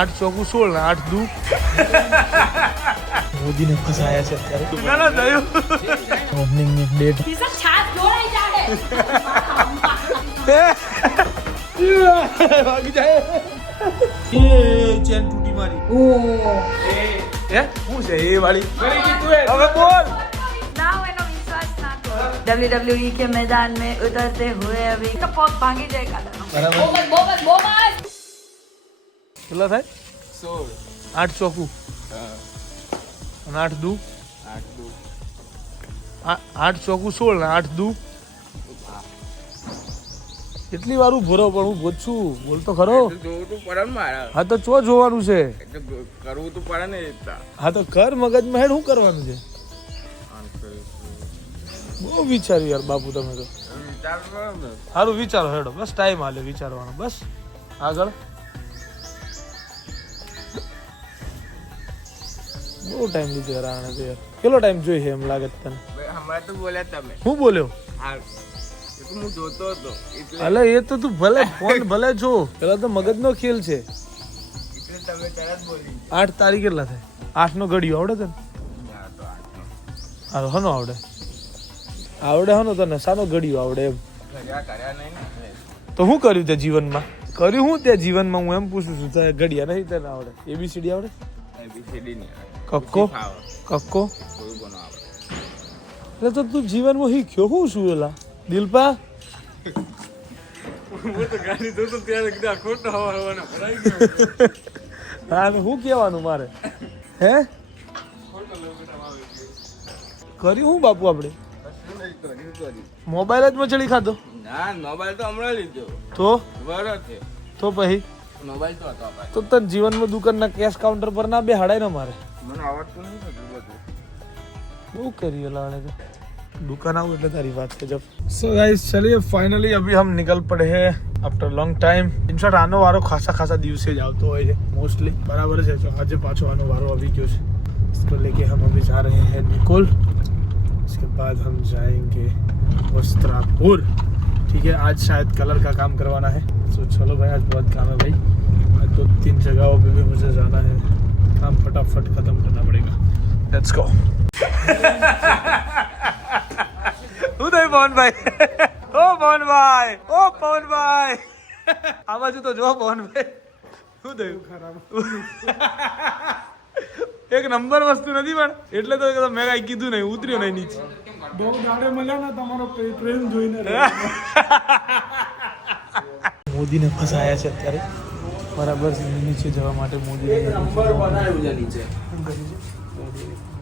8 ચોકુ 16 ને 8 દુ મોદીને ફસાયા છે અત્યારે ઓપનિંગ ની ડેટ ભાગી જાય એ ચેન તૂટી મારી ઓ એ હું છે એ વાળી હવે બોલ WWE के मैदान में उतरते हुए अभी बहुत भागी जाएगा કેટલા થાય 16 8 ચોકુ અને 8 દુ 8 ચોકુ 16 ને 8 દુ કેટલી વાર ભરો પણ હું પૂછું બોલ તો ખરો જોવું તો પડે ને મારા હા તો ચો જોવાનું છે કરવું તો પડે ને હા તો કર મગજમાં હેડ શું કરવાનું છે બહુ વિચાર્યું યાર બાપુ તમે તો સારું વિચારો હેડો બસ ટાઈમ હાલે વિચારવાનો બસ આગળ બહુ ટાઈમ લીધો યાર આને તો યાર કેટલો ટાઈમ જોઈએ એમ લાગે તને હમણાં તો બોલ્યા તમે હું બોલ્યો હા હું જોતો હતો એટલે અલે એ તો તું ભલે ફોન ભલે જો પેલા તો મગજનો ખેલ છે એટલે તમે તરત બોલી 8 તારીખ કેટલા થાય 8 નો ઘડિયો આવડે તને હા હનો આવડે હનો તને સાનો ઘડિયો આવડે એમ કર્યા નહીં ને તો શું કર્યું તે જીવનમાં કર્યું હું તે જીવનમાં હું એમ પૂછું છું તે ઘડિયા નહીં તને આવડે એબીસીડી આવડે એબીસીડી નહીં કક્કો કક્કો કોઈ બનો આવે એટલે તો તું જીવનમાં શીખ્યો હું શું એલા દિલપા હું તો ગાડી જોતો ત્યારે કીધા ખોટો હવાના ભરાઈ ગયો હા શું કહેવાનું મારે હે કર્યું હું બાપુ આપણે મોબાઈલ જ મચડી ખાધો ના મોબાઈલ તો હમણાં લીધો તો બરાબર છે તો પછી મોબાઈલ તો હતો આપણે તો તને જીવનમાં દુકાનના કેશ કાઉન્ટર પર ના બે હડાય ને મારે મને આવડતું નહીં થતું બધું બહુ કરી लाने तो दुकान आओ એટલે તારી વાત છે જબ સો ગાઈસ ચलिए फाइनली अभी हम निकल पड़े हैं आफ्टर लॉन्ग टाइम इनफैक्ट आनो वारो खासा દિવસે જ આવતો હોય છે મોસ્ટલી બરાબર છે તો આજે પાછો આનો વારો આવી ગયો છે इसको लेके हम अभी जा रहे हैं निकोल इसके बाद हम जाएंगे वस्त्रापुर ठीक है आज शायद कलर का काम करवाना है तो चलो भाई आज बहुत काम है भाई आज 2-3 जगहों पे भी मुझे जाना है काम फटाफट खत्म करना पड़ेगा लेट्स गो ઉદય પવનભાઈ ઓ પવનભાઈ આ બાજુ તો જો પવનભાઈ શું થયું ખરાબ એક નંબર વસ્તુ નથી પણ એટલે તો મેં કઈ કીધું નહીં ઉતર્યો નહીં નીચે બહુ ગાડે મળ્યા ને તમારો પ્રેમ જોઈને મોદીને ફસાયા છે અત્યારે બરાબર છે નીચે જવા માટે મોદી નંબર બનાવ્યું છે નીચે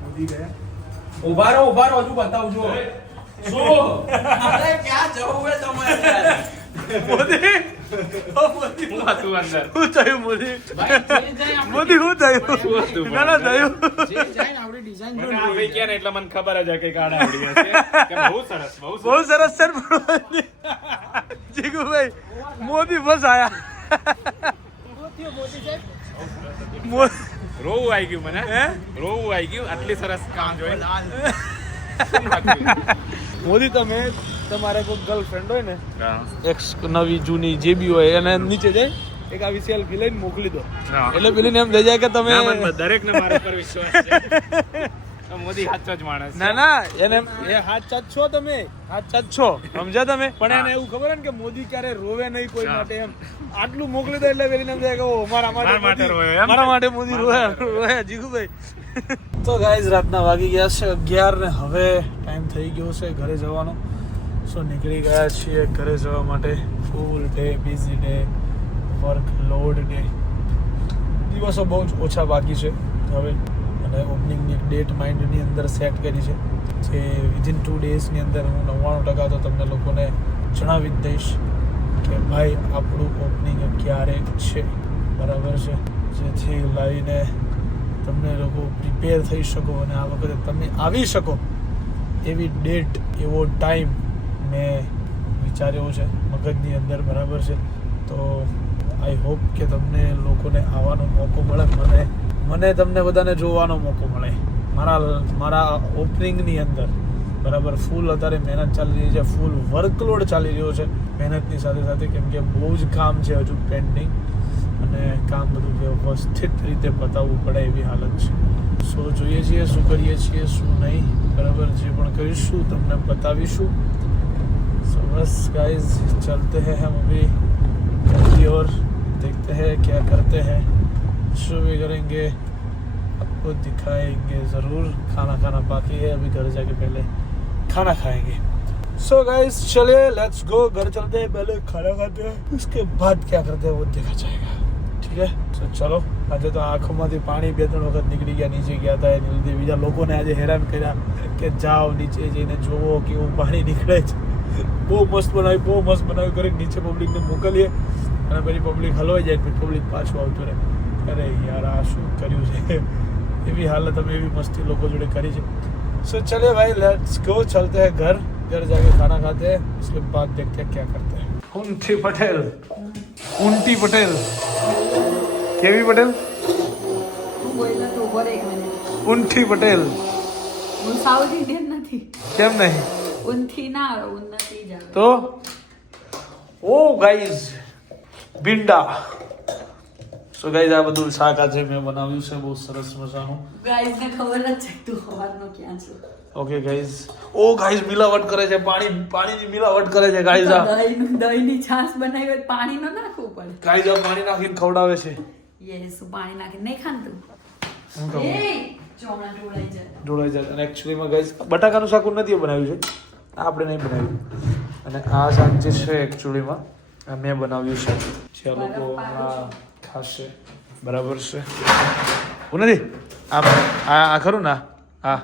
મોદી ગયા ઉભા રહો હજુ બતાવજો અરે ક્યાં જવું હે તમારે મોદી હતું અંદર શું થયું મોદી શું થયું ના થયું ભાઈ ક્યાં એટલે મને ખબર જ કે ગાડા આવડી હશે કે બહુ સરસ બહુ સરસ સર જીગુભાઈ મોદી ફસાયા રોવું આવી ગયું મને રોવું આવી ગયું આટલી સરસ કામ જોઈ મોદી તમે તમારે કોઈ ગર્લફ્રેન્ડ હોય ને એક્સ નવી જૂની જે બી હોય એને નીચે જાય એક આવી સેલ્ફી લઈને મોકલી દો એટલે પેલીને એમ થઈ જાય કે તમે દરેક ને મારા પર વિશ્વાસ છે મોદી સાચો જ માણસ ના એને એ સાચા છો તમે સાચા છો સમજ્યા તમે પણ એને એવું ખબર ને કે મોદી ક્યારે રોવે નહીં કોઈ માટે એમ આટલું મોકલી દો એટલે પેલીને એમ થાય કે ઓ મારા માટે મોદી રોવે જીગુભાઈ તો ગાઈઝ રાતના વાગી ગયા છે 11 ને હવે ટાઈમ થઈ ગયો છે ઘરે જવાનો સો નીકળી ગયા છીએ ઘરે જવા માટે full day busy day work load day દિવસો બહુ જ ઓછા બાકી છે હવે અને ઓપનિંગની એક ડેટ માઇન્ડની અંદર સેટ કરી છે જે વિધિન 2 ડેઝની અંદર હું 99% તો તમને લોકોને જણાવી જ દઈશ કે ભાઈ આપણું ઓપનિંગ ક્યારે છે બરાબર છે જેથી લાવીને તમને લોકો પ્રિપેર થઈ શકો અને આ વખતે તમે આવી શકો એવી ડેટ એવો ટાઈમ મેં વિચાર્યો છે મગજની અંદર બરાબર છે તો આઈ હોપ કે તમને લોકોને આવવાનો મોકો મળે મને તમને બધાને જોવાનો મોકો મળે મારા ઓપનિંગની અંદર બરાબર ફૂલ અત્યારે મહેનત ચાલી રહી છે ફૂલ વર્કલોડ ચાલી રહ્યો છે મહેનતની સાથે સાથે કેમ કે બહુ જ કામ છે હજુ પેન્ડિંગ અને કામ બધું વ્યવસ્થિત રીતે પતાવવું પડે એવી હાલત છે. સો જોઈએ છીએ શું કરીએ છીએ શું નહીં, બરાબર જે પણ કરીશું તમને બતાવીશું. સો બસ गाइस चलते हैं हम अभी घर की ओर, देखते हैं क्या करते हैं, शो भी करेंगे, आपको दिखाएंगे ज़रूर. खाना बाकी है, अभी घर जाके पहले खाना खाएंगे. सो गाइस चलिए लेट्स गो, घर चलते हैं, पहले खाना खाते हैं, उसके बाद क्या करते हैं वो देखा जाएगा. ठीक है तो चलो. આજે તો આંખોમાંથી પાણી 2-3 વખત નીકળી ગયા, નીચે ગયા હતા એની લીધે બીજા લોકોને આજે હેરાન કર્યા કે જાઓ નીચે જઈને જોવો કેવું પાણી નીકળે છે. બહુ મસ્ત બનાવી કરી નીચે પબ્લિકને મોકલીએ અને પછી પબ્લિક હલવાઈ જાય પછી પબ્લિક પાછું આવતું રહે. અરે યાર આ શું કર્યું છે, એવી હાલત અમે એવી મસ્તી લોકો જોડે કરી છે. सो चलिए भाई लेट्स गो, चलते हैं घर जाके खाना खाते हैं, उसके बाद देखते हैं क्या करते हैं. ઊંટી પટેલ કેવી પટેલ ઊંટી પટેલ હું સાઉથ ઇન્ડિયન નથી. કેમ નહીં ઊંથી ના આવે, ઉન્નતિ જ આવે. તો ઓ ગાઈઝ ભીંડા. સો ગાઈઝ આ બધું શાક આજે મેં બનાવ્યું છે બહુ સરસ મજાનું. ગાઈઝ ને ખબર જ છે તું સવારનો ક્યાં છે. ઓકે ગાઈઝ ઓ ગાઈઝ મિલાવટ કરે છે, પાણીની મિલાવટ કરે છે ગાઈઝ. આ દહીંની છાશ બનાવી હોય પાણી ન નાખવું પડે. ગાઈઝ આ પાણી નાખીને ખવડાવે છે. યસ પાણી નાખીને નહીં ખાતું. હું કહું એ ચોમણા ઢોળાઈ જાય. અને એકચ્યુઅલીમાં ગાઈઝ બટાકાનું શાક નથી બનાવ્યું છે, આ આપણે નહીં બનાવ્યું. અને આ શાક જે છે એકચ્યુઅલીમાં મેં બનાવ્યું છે, જે આ લોકો હમણાં ખાશે. બરાબર છે હું નથી આ ખરું ને હા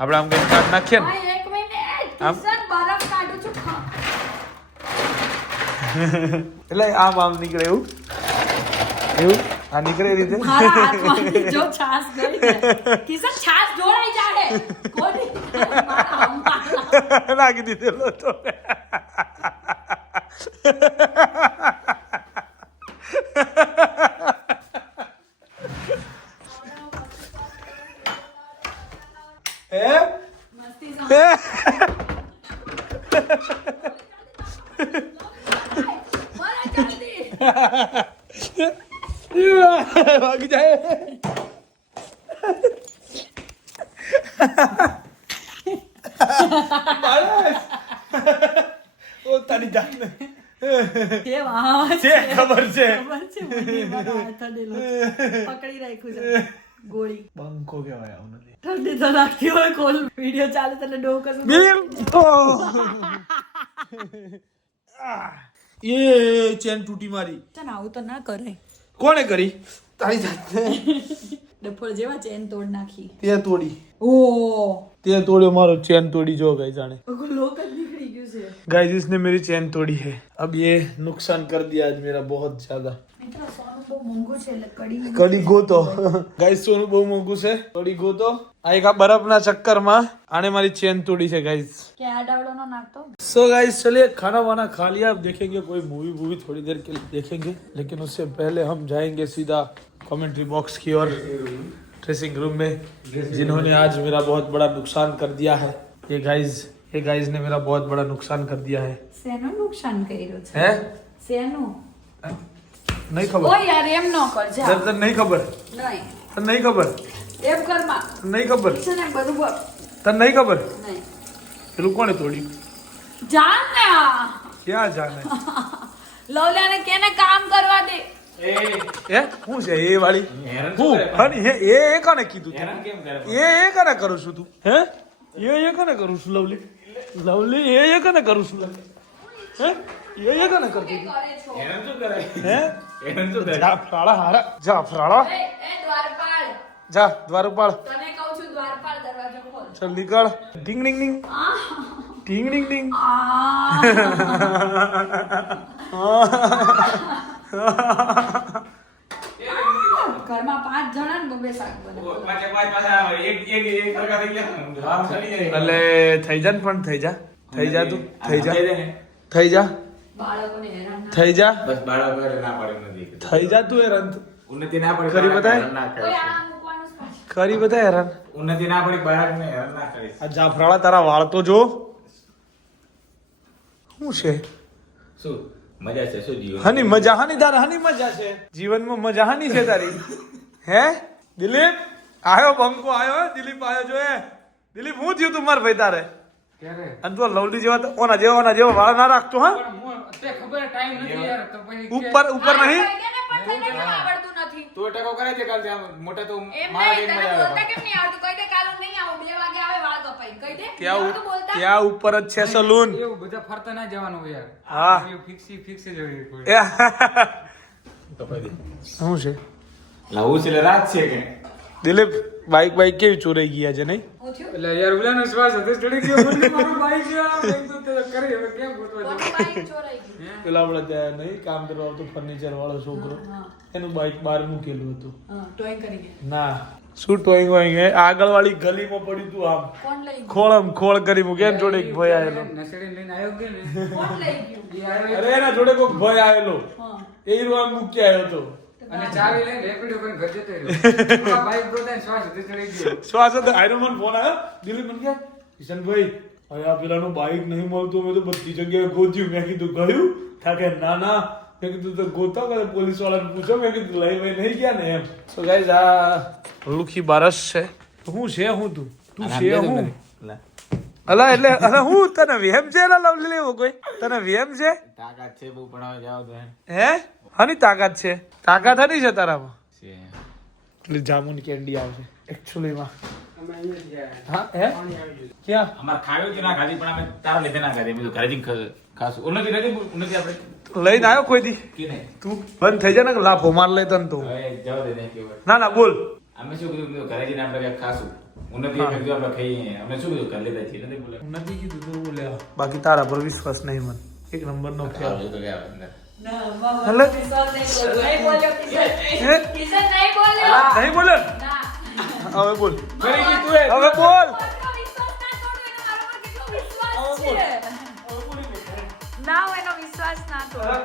આપણે આમ કંઈક કાઢ નાખીએ ને એક મિનિટ આમ બરફ કાઢું છું. એટલે આમ નીકળે એવું આ નીકળે એ રીતે. મારા હાથમાંથી જો છાશ ગઈ ને કિશન છાશ ઢોળાઈ જાહે કોની મારા હાથમાં નાખી દીધેલો તો. મસ્તી ભાગી જાય. ઓ તારી જાતને કે વાહ છે ખબર છે મને મારો હાથ અડેલો પકડી રાખ્યું છે ગોળી. બંકો કહેવાય આવું નથી. ઠંડી તો રાખી હોય કોલ વિડિયો ચાલે એટલે ડોકસ એ ચેન તૂટી મારી. ચન આવું તો ના કરાય. કોણે કરી? તારી જાતને. ડફોળ જેવા ચેન તોડ નાખી. તે તોડી. ઓ તે તોડ્યો મારો ચેન તોડી. જો ગાइस जाने લોક જ નીકળી ગયું છે. गाइस इसने मेरी चैन तोड़ी है. अब ये नुकसान कर दिया आज मेरा बहुत ज्यादा. મિત્રો સોનું બહુ મોંઘું છે એટલે કડી ગોતો. ગાइस સોનું બહુ મોંઘું છે, કડી ગોતો. આ એક બરફના ચક્કરમાં આને મારી ચેન तोड़ी है गाइस. કે આ ડાવડો નો નાખતો. सो गाइस चलिए खाना वाना खा लिया, अब देखेंगे कोई मूवी थोड़ी देर के लिए देखेंगे, लेकिन उससे पहले हम जाएंगे सीधा कमेंट्री बॉक्स की ओर, ड्रेसिंग रूम में, जिन्होंने आज मेरा बहुत बड़ा नुकसान कर दिया है. ये गाइस ने मेरा बहुत बड़ा नुकसान कर दिया है. શેનું નુકસાન કર્યું છે? है શેનું? नहीं खबर. ઓ યાર એમ ન કર જા. तन नहीं खबर. નહીં तन नहीं खबर. એમ કરમાં नहीं खबर. છે ને બધું બોલ. तन नहीं खबर. નહીં પેલું કોણે તોડી? જાન ને क्या जाने. લવલાને કેને કામ કરવા દે. એ એ હું છે એ વાળી હેરાન હું શું કરે? હની હે એ કાને કીધું તું? હેરાન કેમ કરે? એ કાને કરું છું તું? હે એ કાને કરું છું લવલી? લવલી એ કાને કરું છું લવલી? હે એ કાને કરતી તું? કરે છો હેરાન શું કરે? હે હેરાન શું કરે? જા ફરાળા હારા જા ફરાળા એ દ્વારપાળ જા દ્વારપાળ તને કહું છું દ્વારપાળ દરવાજો ખોલ. ચલ નીકળ. ટીંગ ડીંગ ડીંગ ટીંગ ડીંગ ડીંગ. ઘરમાં 5 જણા ને બબે શાક બને. પાછા એક સરખા થઈ ગયા ને. આમ ચડી જાય. એટલે થઈ જા ને પણ થઈ જા તું થઈ જા થઈ જાય ને. થઈ જા બાળકોને હેરાન ના થઈ જા બસ બાળકો એટલે ના પાડે નથી. થઈ જા તું હેરાન ઉન્નતિ ના પડે ખરી બતાય? હેરાન ના કરે. કોઈ આ મૂકવાનું જ પાછું. કરી બધા હેરાન. ઉન્નતિ ના પડી બાળકને હેરાન ના કરે. આ જાફરાળા તારા વાળ તો જો શું છે? શું મજા છે શું જીવન હાની મજા હાની તારે હાની મજા છે જીવનમાં મજા હાની છે તારી હે દિલીપ આયો બંકો આયો દિલીપ આયો જો એ દિલીપ હું થયું તું માર ભાઈ તારે ક્યારે અને તું લવલી જેવા તો ઓના જેવો વાળ ના રાખતો હા પણ હું તે ખબર ટાઈમ નથી યાર તો પછી ઉપર નહીં પણ તને કેમ આવડતું નથી તું ટકો કરે છે કાલ ત્યાં મોટા તો એમ મારા નહીં ગેમ તને માં બોલતા કેમ નહીં આવડતું કહી દે કાલ હું નહીં આવું 2 વાગે આવે વાળ કપાઈ કહી દે નહીં આવડતું બોલતા ત્યાં ઉપર જ છે સલૂન એવું બધા ફરતા ના જવાનું હોય યાર હા. એવું ફિક્સ જ હોય કોઈ. તો ભાઈ શું છે લાવું છે એટલે રાત છે કે દિલીપ બાઈક કેવી ચોરાઈ ગયા છે નહીં હું થયું એટલે યાર ઓલાનો શ્વાસ હતો ચડી ગયો મને મારું બાઈક છે આ મેં તો તે કરી હવે કેમ ગોતવા કોનું જવું? બાઈક ચોરાઈ ગયું પેલા આપણે ત્યાં નહીં કામ કરવા આવતો ફર્નિચર વાળો છોકરો એનું બાઈક બહાર મૂકેલું હતું હા ટોઈંગ કરી ગયા ના શું ટોઈંગ વોઈંગ આગળ વાળી ગલીમાં પડ્યું તું આમ કોણ લઈ ગયું ખોળમ ખોળ કરી મૂકે એમ જોડે એક ભાઈ આવેલો નસડીને લઈને આવ્યો કે ને કોણ લઈ ગયું ઈ આવ્યો અરે એના જોડે કોઈક ભાઈ આવેલો હા એ રૂ આમ મૂકી આવ્યો હતો અને ચાવી લઈને રેપિડો કરીને ઘર જતો રહ્યો આ બાઈક ગોતાને શ્વાસ હતો ચડી ગયો શ્વાસ હતો આયરન ફોન આવ્યો દિલીપ મને કે કિશનભાઈ હવે આ પેલાનું બાઈક નહીં મળતું મેં તો બધી જગ્યાએ ગોત્યું મેં કીધું ગયું થાકે ના મેં કીધું તો ગોતો કે પોલીસ વાળાને પૂછો મેં કીધું લઈ વઈ નહીં ગયા ને એમ તો ગાઈઝ આ લુખી બારસ છે હું છે હું તું છે હું અલા એટલે અલા હું તને વેમ છે એલા લવલી લેવો કોઈ તને વેમ છે તાકાત છે બહુ પણ હવે જાવ તો હે હાની તાકાત છે તાકાત હની છે તારામાં છે એટલે જામુન કેન્ડી આવશે એકચ્યુઅલી માં અમે અહીંયા હા હે ક્યાં અમાર ખાવ્યો કે ના ખાધી પણ અમે તારા લીધે ના ખાધી બધું ઘરે જઈને ખાશું ઉન્નતિ નથી આપણે લઈને આવ્યો કોઈ દી કે નહીં તું બંધ થઈ જાય ને લાફો માર લે તને તો હવે જવા દે નહીં કેવું ના ના બોલ અમે શું કીધું ઘરે જઈને આપણે કંઈક ખાશું ઉન્નતિ કીધું આપણે ખાઈએ અમે શું કીધું ઘરે લેતા છીએ નથી બોલે નથી કીધું તો બોલે બાકી તારા પર વિશ્વાસ નહીં મને એક નંબર નો ખ્યાલ તો ગયા અંદર ના એટલે? કિશન નહીં બોલ્યો કિશન હે? કિશન નહીં બોલ્યો નહીં બોલે ના હવે બોલ ફરી કી તું એ હવે બોલ કોઈનો વિશ્વાસ ના તોડો એનો મારા પર કેટલો વિશ્વાસ છે ના હોય એનો વિશ્વાસ ના તોડો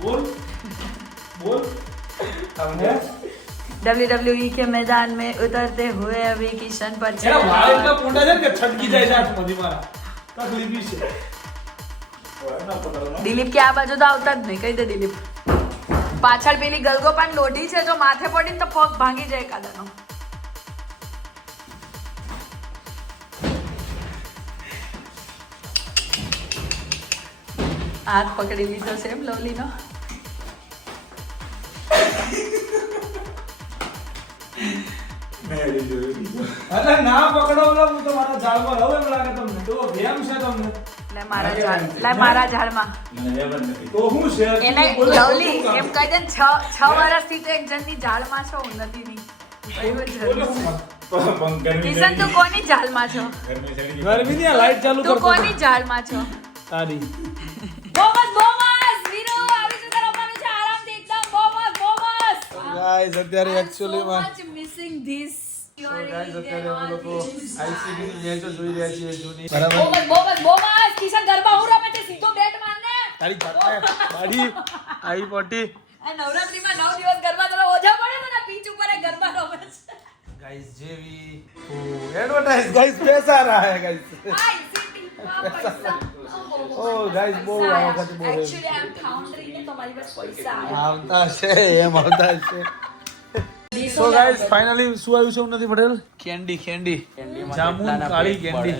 બોલ બોલ WWE के मैदान में उतरते हुए अभी किशन पर એના વાળ એટલા પોંડા છે ને કે છટકી જાય છે આંખમાંથી મારા તકલીફી છે દિલીપ કે આ બાજુ તો આવતા જ નહીં કહી દે દિલીપ પાછળ પેલી ગલગોપાન લોઢી છે જો માથે પડીને તો પગ ભાંગી જાય કાદાનો હાથ પકડી લીધો છે એમ લવલીનો અરે ના પકડો બોલો હું તો મારા ઝાડમાં રહું એમ લાગે તમને તો વેમ છે તમને લે મારા ઝાડમાં તો હું છે એને લવલી એમ કહી દે ને 6 વર્ષથી તો એક જણની ઝાડમાં છો ઉન્નતિની કિશન તું કોની ઝાડમાં છો ગરમીની આ લાઈટ ચાલુ તું કરતો કોની ઝાડમાં છો તારી બોમસ વીરો આવી જતા રમવાનું છે આરામથી એકદમ બોમસ ગાઈસ અત્યારે એક્ચ્યુઅલી માં મિસિંગ ધીસ ગાઈસ અત્યારે અમે લોકો આઈસીડી ની મેચો જોઈ રહ્યા છીએ જૂની બરાબર બોમસ કિશન ગરબા હું રમે છે સીધો બેટ મારને તારી કાકા બાડી આઈ પોટી આ નવરાત્રીમાં 9 દિવસ ગરબા તમે ઓજા પડે ને પીચ ઉપર એ ગરબા રમે છે गाइस जेवी ओ एडवर्टाइज गाइस पैसा आ रहा है गाइस આઈસીટી પૈસા ओ गाइस બહુ આ વખત બહુ एक्चुअली आई एम काउंटरिंग ને તમારી પાસે પૈસા આવ્યા આવતા છે એમ આવતા છે સો ગાઈસ ફાઇનલી શું આવ્યું છે નથી પટેલ કેન્ડી જામુન કાળી કેન્ડી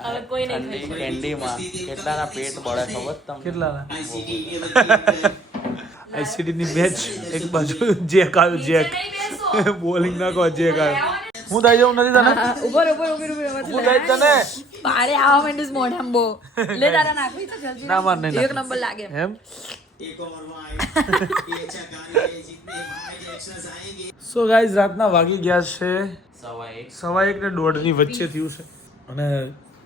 હવે કોઈ નહીં ખાઈ કેન્ડીમાં કેટલાના પેટ બળે ખબર તમને કેટલાના આઈસીડી ની મેચ એક બાજુ જેક આવ્યો જેક નહીં બેસો બોલિંગ નાખો જેક આવ્યો હું દઈ જાઉં નથી તને ઉભર હું દઈ તને પાડે આવા માંડીશ મોઢામાં બો લે તારા નાખવી તો જલ્દી ના માર નહીં એક નંબર લાગે એમ સો ગાઈઝ રાતના વાગી ગયા છે 1:15 ને 1:30 ની વચ્ચે થયું છે અને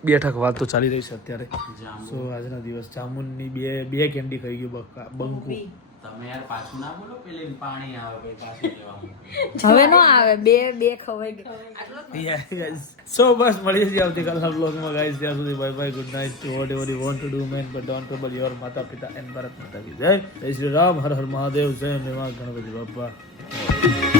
બેઠક વાત તો ચાલી રહી છે અત્યારે સો આજના દિવસ જામુનની બે કેન્ડી ખાઈ ગયો બંકુ તમે યાર પાછું ના બોલો પેલી પાણી આવે પછી પાછું લેવાનું હવે નો આવે બે ખવાઈ ગયો સો બસ મળીએ છીએ આવતીકાલના બ્લોગમાં ગાઈઝ ત્યાં સુધી bye bye good night to whatever you want to do man but don't trouble your માતા પિતા એન્ડ ભારત માતા કી જય શ્રી રામ હર હર મહાદેવ જય મેવા ગણપતિ બાપ્પા